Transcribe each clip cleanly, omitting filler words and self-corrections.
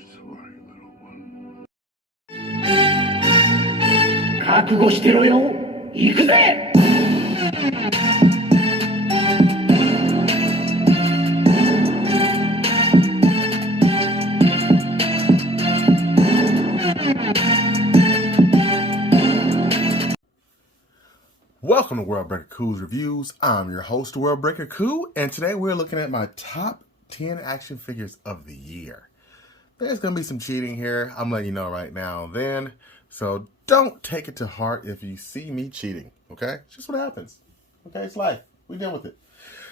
sorry, little one. 覚悟してろよ。行くぜ。Welcome to Worldbreaker Cool's Reviews. I'm your host, Worldbreaker Cool, and today we're looking at my top 10 action figures of the year. There's going to be some cheating here. I'm letting you know right now and then. So don't take it to heart if you see me cheating, okay? It's just what happens. Okay, it's life. We deal with it.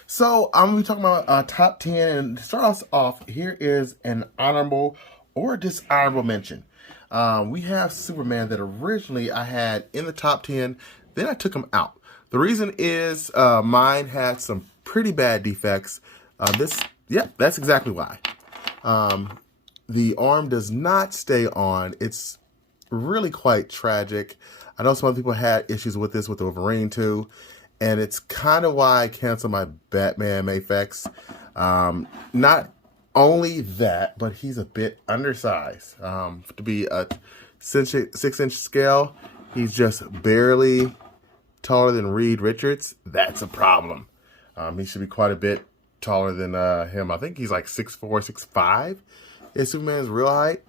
So I'm going to be talking about top 10, and to start us off, here is an honorable or dishonorable mention. We have Superman that originally I had in the top 10, then I took him out. The reason is mine had some pretty bad defects. That's exactly why. The arm does not stay on. It's really quite tragic. I know some other people had issues with this with Wolverine too, and it's kind of why I canceled my Batman Mayfex. Not only that, but he's a bit undersized. To be a 6-inch scale, he's just barely taller than Reed Richards. That's a problem. He should be quite a bit taller than him. I think he's like 6'4", 6'5". Is Superman's real height.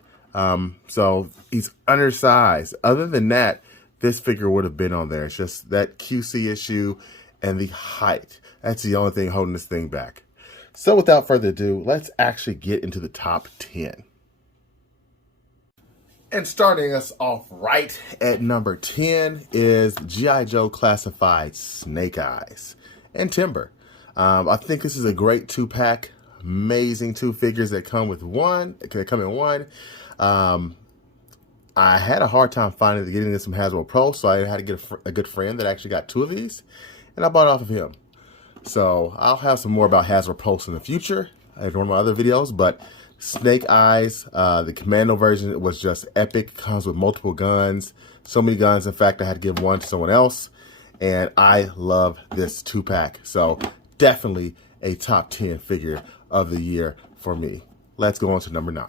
So he's undersized. Other than that, this figure would have been on there. It's just that QC issue and the height. That's the only thing holding this thing back. So without further ado, let's actually get into the top 10. And starting us off right at number 10 is G.I. Joe Classified Snake Eyes and Timber. I think this is a great 2-pack. Amazing 2 figures that come with one. They come in one. I had a hard time finding getting this from Hasbro Pro, so I had to get a good friend that actually got 2 of these, and I bought it off of him. So I'll have some more about Hasbro Pro in the future in one of my other videos, but Snake Eyes, the Commando version was just epic. Comes with multiple guns, so many guns. In fact, I had to give one to someone else, and I love this 2-pack. So definitely a top 10 figure of the year for me. Let's go on to number 9.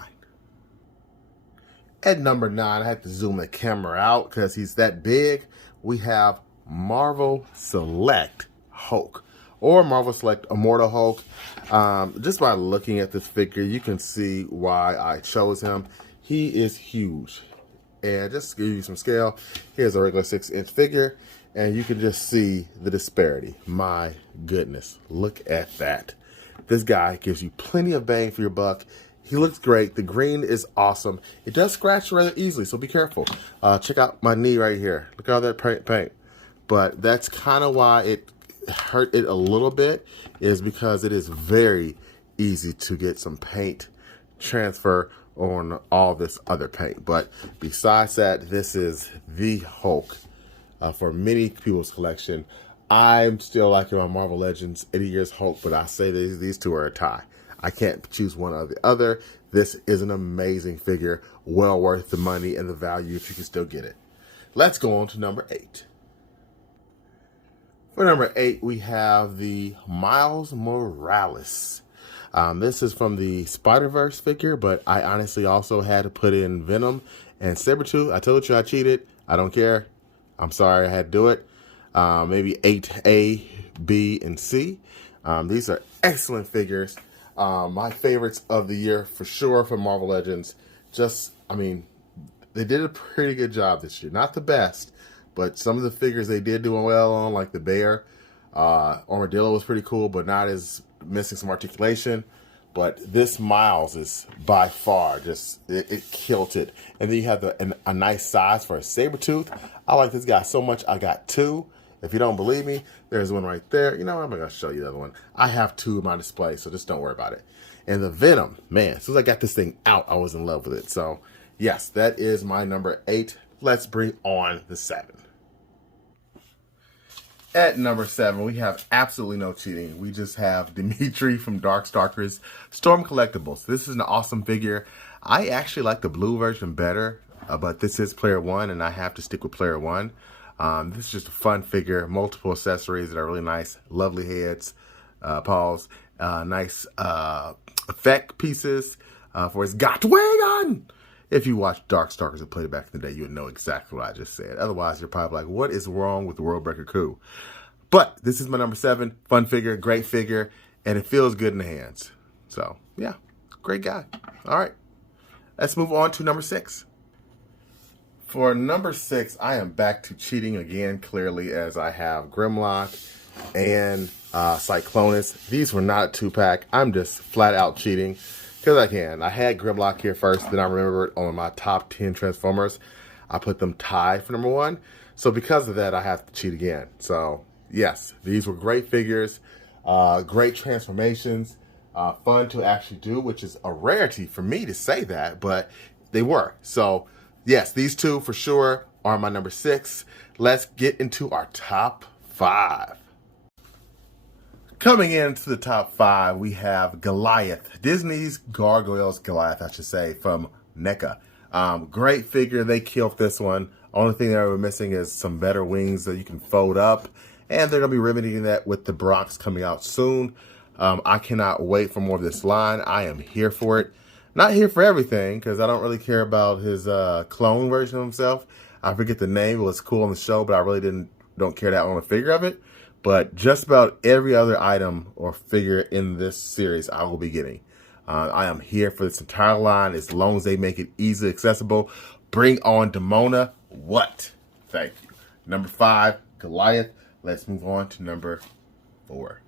At number 9, I had to zoom the camera out because he's that big. We have Marvel Select Hulk, or Marvel Select Immortal Hulk. Just by looking at this figure, you can see why I chose him. He is huge. And just to give you some scale, here's a regular 6-inch figure, and you can just see the disparity. My goodness, look at that. This guy gives you plenty of bang for your buck. He looks great. The green is awesome. It does scratch rather easily, so be careful. Check out my knee right here. Look at all that paint. But that's kind of why it hurt it a little bit, is because it is very easy to get some paint transfer on all this other paint. But besides that, this is the Hulk for many people's collection. I'm still liking my Marvel Legends 80 Years Hulk, but I say these two are a tie. I can't choose one or the other. This is an amazing figure, well worth the money and the value if you can still get it. Let's go on to number 8. For number 8, we have the Miles Morales. This is from the Spiderverse figure, but I honestly also had to put in Venom and Sabretooth. I told you I cheated. I don't care. I'm sorry I had to do it. Maybe 8A, B, and C. These are excellent figures. My favorites of the year for sure for Marvel Legends. They did a pretty good job this year. Not the best, but some of the figures they did do well on, like the bear. Armadillo was pretty cool, but not as missing some articulation. But this Miles is by far just, it killed it. And then you have a nice size for a Sabretooth. I like this guy so much, I got 2. If you don't believe me, there's one right there. You know what? I'm not going to show you the other one. I have 2 in my display, so just don't worry about it. And the Venom, man, as soon as I got this thing out, I was in love with it. So, yes, that is my number 8. Let's bring on the 7. At number 7, we have absolutely no cheating. We just have Dimitri from Stalkers, Storm Collectibles. This is an awesome figure. I actually like the blue version better, but this is Player 1, and I have to stick with Player 1. This is just a fun figure, multiple accessories that are really nice, lovely heads, paws, nice effect pieces, for his Gatwagon. If you watched Darkstalkers and played it back in the day, you would know exactly what I just said. Otherwise, you're probably like, what is wrong with the World Breaker Coup? But this is my number 7. Fun figure, great figure, and it feels good in the hands. So, yeah, great guy. All right, let's move on to number 6. For number 6, I am back to cheating again, clearly, as I have Grimlock and Cyclonus. These were not a 2-pack. I'm just flat out cheating because I can. I had Grimlock here first, then I remembered on my top 10 Transformers, I put them tied for number 1. So because of that, I have to cheat again. So yes, these were great figures, great transformations, fun to actually do, which is a rarity for me to say that, but they were. So yes, these two for sure are my number 6. Let's get into our top 5. Coming into the top 5, we have Goliath. Disney's Gargoyles Goliath, I should say, from NECA. Great figure. They killed this one. Only thing they were missing is some better wings that you can fold up. And they're going to be remedying that with the Bronx coming out soon. I cannot wait for more of this line. I am here for it. Not here for everything, because I don't really care about his clone version of himself. I forget the name. It was cool on the show, but I really don't care that on the figure of it. But just about every other item or figure in this series I will be getting. I am here for this entire line as long as they make it easily accessible. Bring on Demona. What? Thank you. Number 5, Goliath. Let's move on to number 4.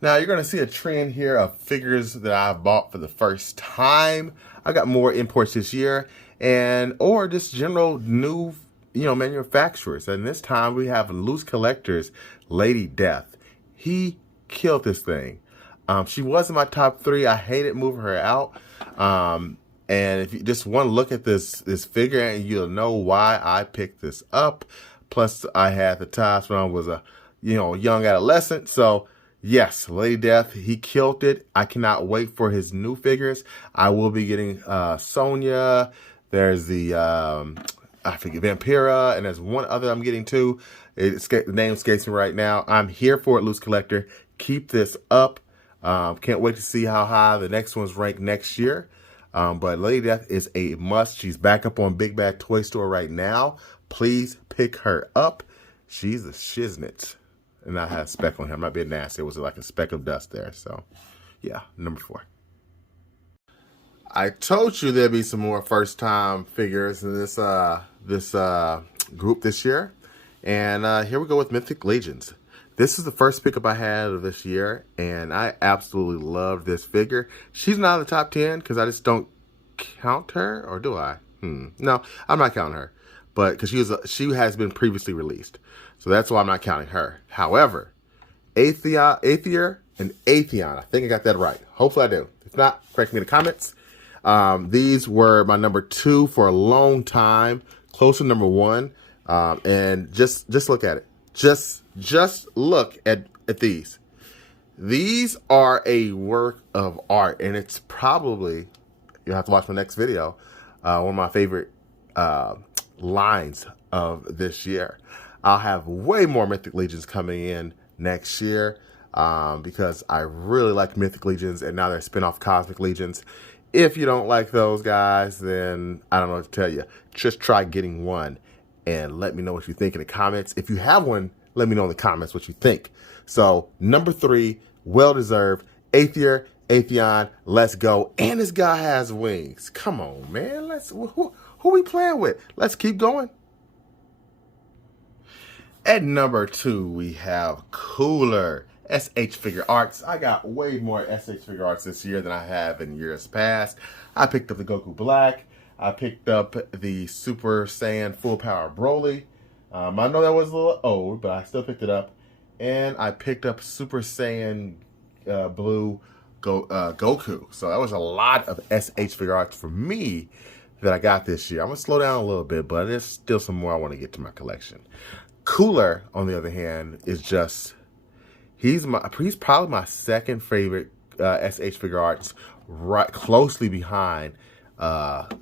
Now, you're going to see a trend here of figures that I've bought for the first time. I got more imports this year, or just general new manufacturers. And this time we have Loose Collectors, Lady Death. He killed this thing. She was in my top 3. I hated moving her out. And if you just want to look at this figure, and you'll know why I picked this up. Plus, I had the times when I was a young adolescent. So yes, Lady Death, he killed it. I cannot wait for his new figures. I will be getting Sonya. There's the I forget, Vampira, and there's one other I'm getting too. The name escapes me right now. I'm here for it, Loose Collector. Keep this up. Can't wait to see how high the next one's ranked next year. But Lady Death is a must. She's back up on Big Bad Toy Store right now. Please pick her up. She's a shiznit. And I had a speck on her. I'm not being nasty. It was like a speck of dust there. So, yeah, number 4. I told you there'd be some more first-time figures in this group this year. And here we go with Mythic Legions. This is the first pickup I had of this year, and I absolutely love this figure. She's not in the top 10 because I just don't count her, or do I? No, I'm not counting her, but because she has been previously released, so that's why I'm not counting her. However, Aether and Atheon, I think I got that right. Hopefully I do. If not, correct me in the comments. These were my number 2 for a long time, close to number 1. And just look at it. Just look at these. These are a work of art, and it's probably, you'll have to watch my next video, one of my favorite lines of this year. I'll have way more Mythic Legions coming in next year because I really like Mythic Legions, and now they're spin-off Cosmic Legions. If you don't like those guys, then I don't know what to tell you. Just try getting one and let me know what you think in the comments. If you have one, let me know in the comments what you think. So, number 3, well-deserved, Aether, Atheon, let's go. And this guy has wings. Come on, man. Who we playing with? Let's keep going. At number 2, we have Cooler. SH Figure Arts. I got way more SH Figure Arts this year than I have in years past. I picked up the Goku Black. I picked up the Super Saiyan Full Power Broly. I know that was a little old, but I still picked it up. And I picked up Super Saiyan Blue Goku. So that was a lot of SH Figure Arts for me that I got this year. I'm going to slow down a little bit, but there's still some more I want to get to my collection. Cooler, on the other hand, is just... He's probably my second favorite SH Figure Arts, right closely behind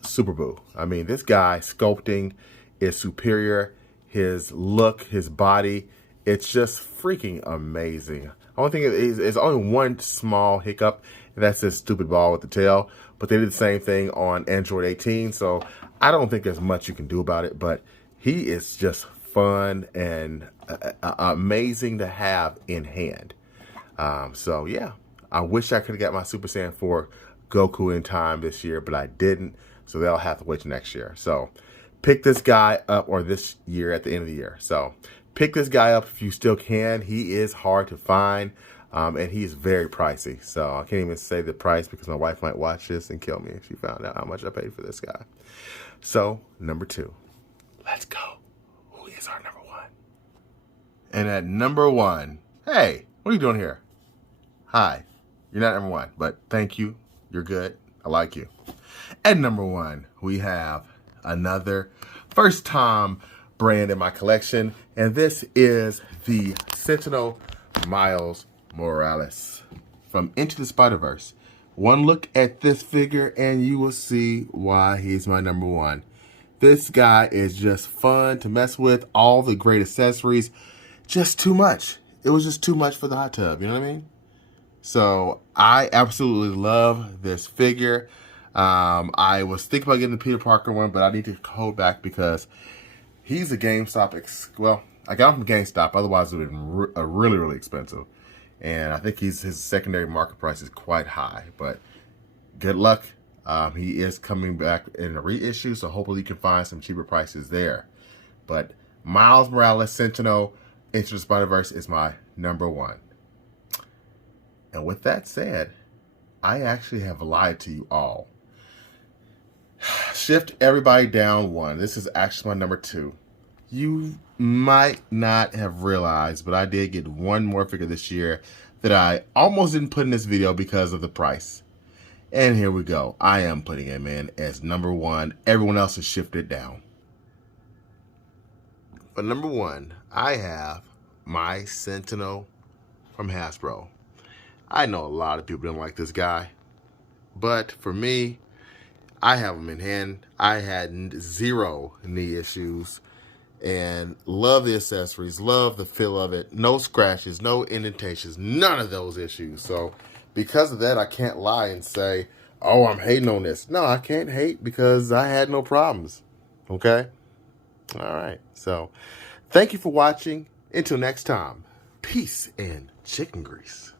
Super Boo. I mean, this guy sculpting is superior. His look, his body, it's just freaking amazing. Only thing is only one small hiccup, And that's this stupid ball with the tail. But they did the same thing on Android 18. So I don't think there's much you can do about it. But he is just fun and amazing to have in hand. So yeah, I wish I could have got my Super Saiyan 4 Goku in time this year, but I didn't. So they'll have to wait till next year. So pick this guy up, or this year at the end of the year. So pick this guy up if you still can. He is hard to find, and he's very pricey. So I can't even say the price because my wife might watch this and kill me if she found out how much I paid for this guy. So number 2, let's go. Who is our number 1? And at number 1, hey, what are you doing here? Hi, you're not number 1, but thank you. You're good. I like you. At number 1, we have another first-time brand in my collection, and this is the Sentinel Miles Morales from Into the Spiderverse. One look at this figure and you will see why he's my number 1. This guy is just fun to mess with. All the great accessories, just too much. It was just too much for the hot tub, you know what I mean? So I absolutely love this figure. I was thinking about getting the Peter Parker one, but I need to hold back because he's a GameStop. Well, I got him from GameStop. Otherwise, it would have been really, really expensive. And I think his secondary market price is quite high. But good luck. He is coming back in a reissue, so hopefully you can find some cheaper prices there. But Miles Morales Sentinel Into the Spider-Verse is my number 1. And with that said, I actually have lied to you all. Shift everybody down 1. This is actually my number 2. You might not have realized, but I did get one more figure this year that I almost didn't put in this video because of the price. And here we go. I am putting him in as number 1. Everyone else is shifted down. For number 1, I have my Sentinel from Hasbro. I know a lot of people don't like this guy, but for me, I have him in hand. I had 0 knee issues and love the accessories, love the feel of it. No scratches, no indentations, none of those issues. So because of that, I can't lie and say, oh, I'm hating on this. No, I can't hate because I had no problems. Okay? All right. So thank you for watching. Until next time, peace and chicken grease.